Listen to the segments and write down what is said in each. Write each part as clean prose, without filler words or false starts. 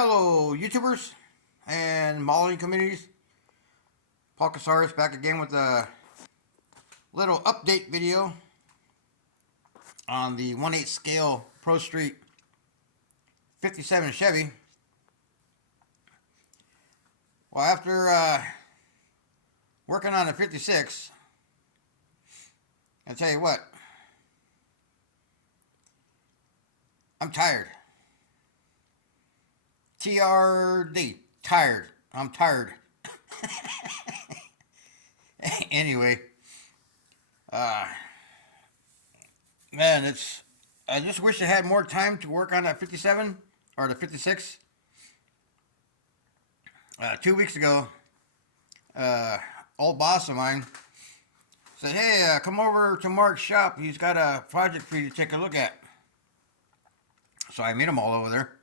Hello, YouTubers and modeling communities. Paul Casares back again with a little update video on the 1/8 scale Pro Street 57 Chevy. Well, after working on a 56, I'll tell you what, I'm tired. TRD, tired. I'm tired. Anyway, uh, man, I just wish I had more time to work on that 57 or the 56. 2 weeks ago, old boss of mine said, "Hey, come over to Mark's shop. He's got a project for you to take a look at." So I meet him all over there,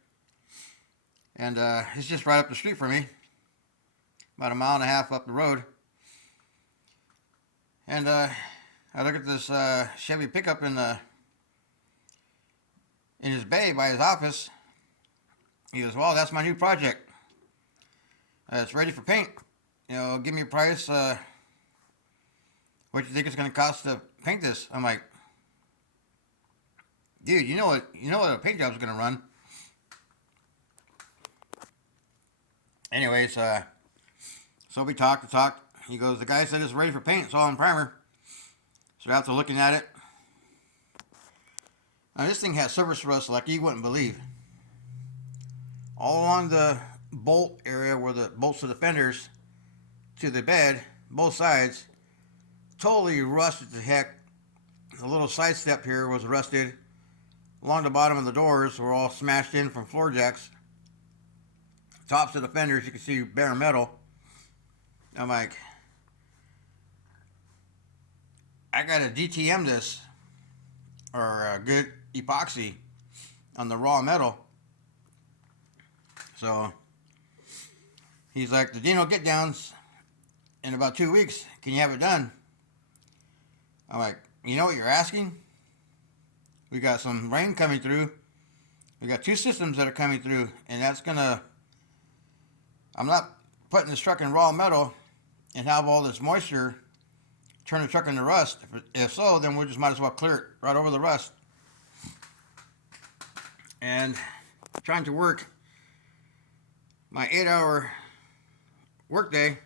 and he's just right up the street from me, about a mile and a half up the road. And I look at this Chevy pickup in his bay by his office. He goes, "Well, that's my new project. It's ready for paint. Give me a price. What do you think it's going to cost to paint this?" I'm like, "Dude, you know what a paint job's going to run." Anyways, so we talked. He goes, "The guy said it's ready for paint. It's all in primer." So after looking at it, now this thing has surface rust like you wouldn't believe. All along the bolt area where the bolts of the fenders to the bed, both sides, totally rusted to heck. The little side step here was rusted. Along the bottom of the doors were all smashed in from floor jacks. Tops of the fenders, you can see bare metal. I'm like, I gotta DTM this, or a good epoxy on the raw metal. So he's like, "The Dino get downs in about 2 weeks. Can you have it done?" I'm like, "You know what you're asking? We got some rain coming through. We got two systems that are coming through, and I'm not putting this truck in raw metal and have all this moisture turn the truck into rust. If so, then we just might as well clear it right over the rust." And trying to work my 8-hour workday,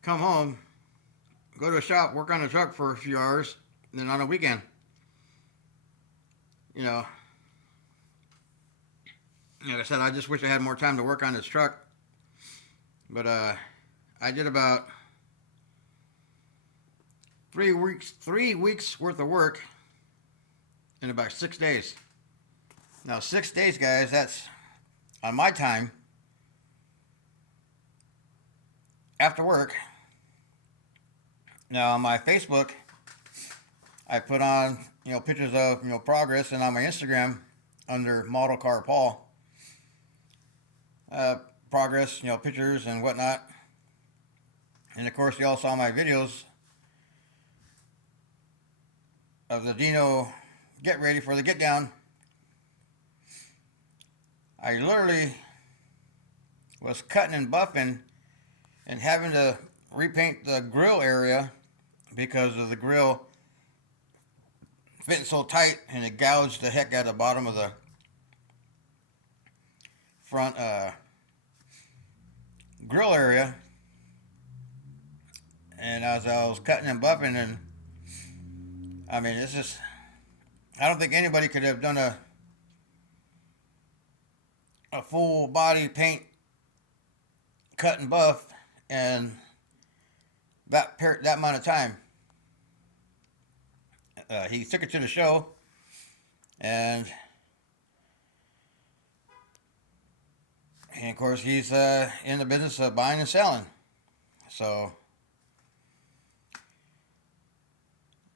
come home, go to a shop, work on the truck for a few hours, and then on a weekend. Like I said, I just wish I had more time to work on this truck. But I did about 3 weeks worth of work in about 6 days. Now 6 days, guys, that's on my time after work. Now on my Facebook, I put on pictures of progress, and on my Instagram under Model Car Paul, progress, pictures and whatnot. And of course, you all saw my videos of the Dino get ready for the get down. I literally was cutting and buffing and having to repaint the grill area because of the grill fitting so tight, and it gouged the heck out of the bottom of the front grill area. And as I was cutting and buffing, and I mean, it's just, I don't think anybody could have done a full body paint cut and buff and that amount of time. He took it to the show, and of course he's in the business of buying and selling. So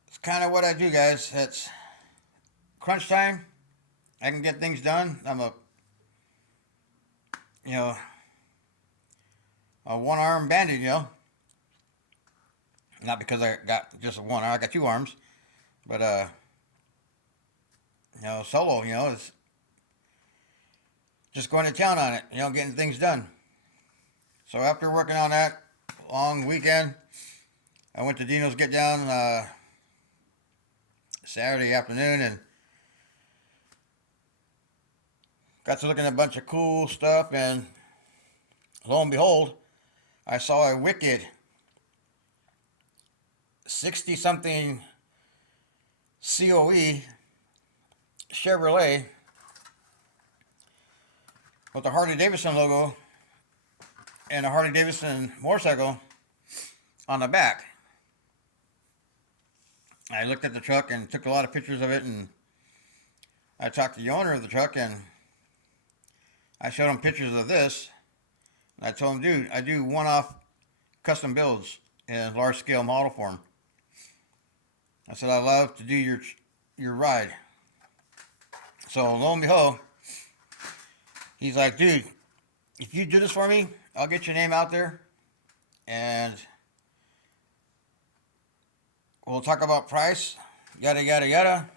it's kind of what I do, guys. It's crunch time. I can get things done. I'm a one-arm bandit, Not because I got just one arm. I got two arms, but solo. just going to town on it, getting things done. So after working on that long weekend, I went to Dino's Get Down Saturday afternoon and got to looking at a bunch of cool stuff, and lo and behold, I saw a wicked 60 something COE Chevrolet with the Harley Davidson logo and a Harley Davidson motorcycle on the back. I looked at the truck and took a lot of pictures of it, and I talked to the owner of the truck and I showed him pictures of this, and I told him, dude, I do one-off custom builds in large scale model form. I said, I love to do your ride. So lo and behold, he's like, dude, if you do this for me, I'll get your name out there and we'll talk about price, yada, yada, yada.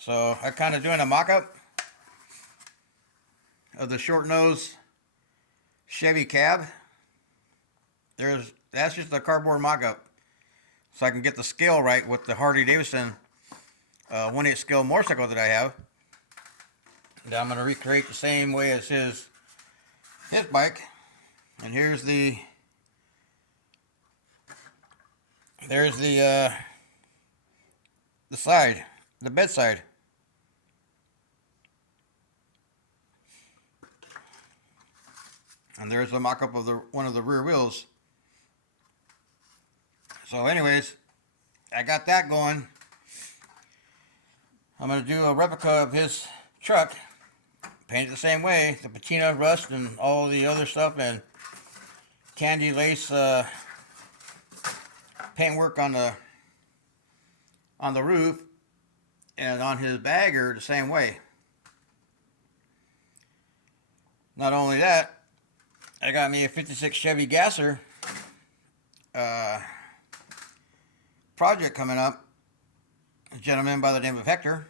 So I'm kind of doing a mock-up of the short nose Chevy cab. That's just a cardboard mock-up, so I can get the scale right with the Harley Davidson 1/8 scale motorcycle that I have. And I'm going to recreate the same way as his bike. And here's the side, the bedside. And there's a mock-up of one of the rear wheels. So anyways, I got that going. I'm going to do a replica of his truck, paint it the same way, the patina, rust, and all the other stuff, and candy lace paintwork on the roof and on his bagger the same way. Not only that, I got me a 56 Chevy gasser project coming up. A gentleman by the name of Hector.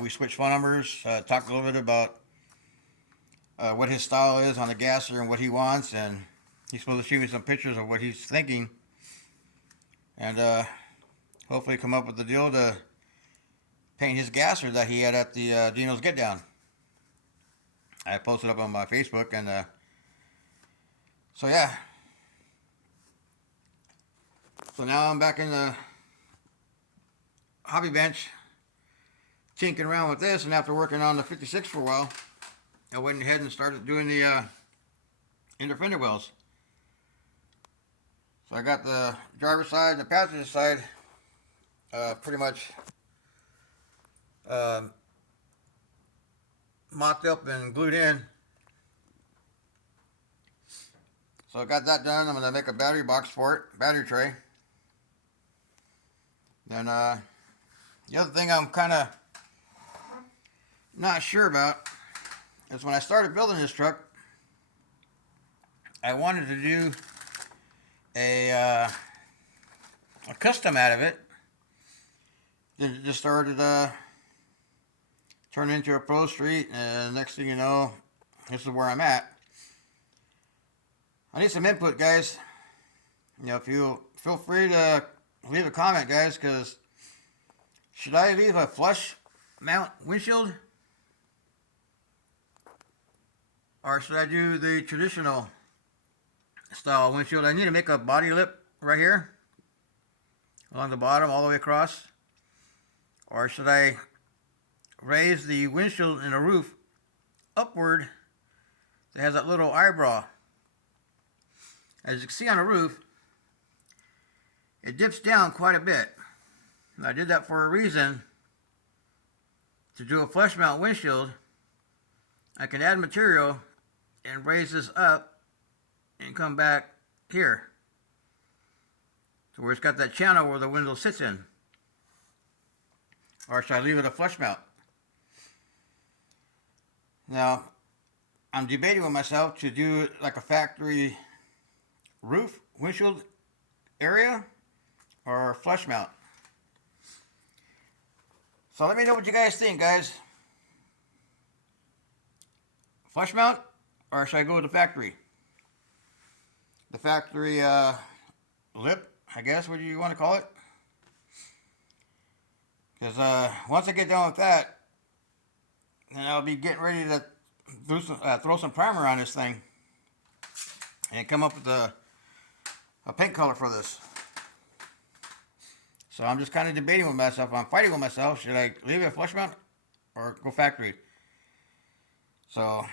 We switched phone numbers, talked a little bit about what his style is on the gasser and what he wants, and he's supposed to show me some pictures of what he's thinking, and hopefully come up with a deal to paint his gasser that he had at the Dino's Get Down. I posted up on my Facebook, and so yeah. So now I'm back in the hobby bench tinkering around with this, and after working on the 56 for a while, I went ahead and started doing the inner fender wells. So I got the driver's side and the passenger side pretty much mocked up and glued in. So I got that done. I'm going to make a battery box for it, battery tray. Then the other thing I'm kind of not sure about is when I started building this truck, I wanted to do a custom out of it. Then it just started turning into a Pro Street, and next thing you know, this is where I'm at. I need some input, guys. If you feel free to leave a comment, guys, because should I leave a flush mount windshield, or should I do the traditional style windshield? I need to make a body lip right here along the bottom all the way across, or should I raise the windshield and the roof upward that has that little eyebrow? As you can see on the roof, it dips down quite a bit. And I did that for a reason. To do a flush mount windshield, I can add material and raise this up and come back here to where it's got that channel where the window sits in. Or should I leave it a flush mount? Now, I'm debating with myself to do it like a factory roof windshield area or flush mount. So let me know what you guys think, guys. flush mount, or should I go with the factory? The factory lip, I guess, what do you want to call it? Because once I get done with that, then I'll be getting ready to throw some primer on this thing and come up with a paint color for this. So I'm just kind of debating with myself. I'm fighting with myself. Should I leave it flush mount or go factory? So,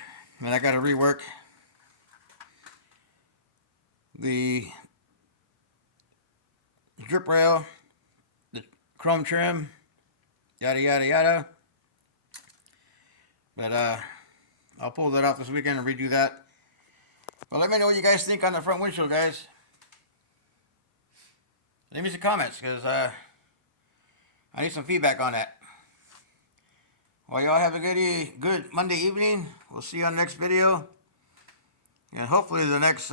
then I got to rework the drip rail, the chrome trim, yada yada yada. But I'll pull that off this weekend and redo that. But let me know what you guys think on the front windshield, guys. Leave me some comments, because I need some feedback on that. Well, y'all have a good Monday evening. We'll see you on the next video. And hopefully the next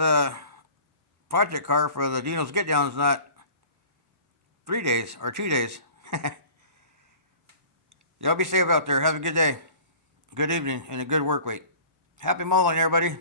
project car for the Dino's Get Down is not 3 days or 2 days. Y'all be safe out there. Have a good day, good evening, and a good work week. Happy mauling, everybody.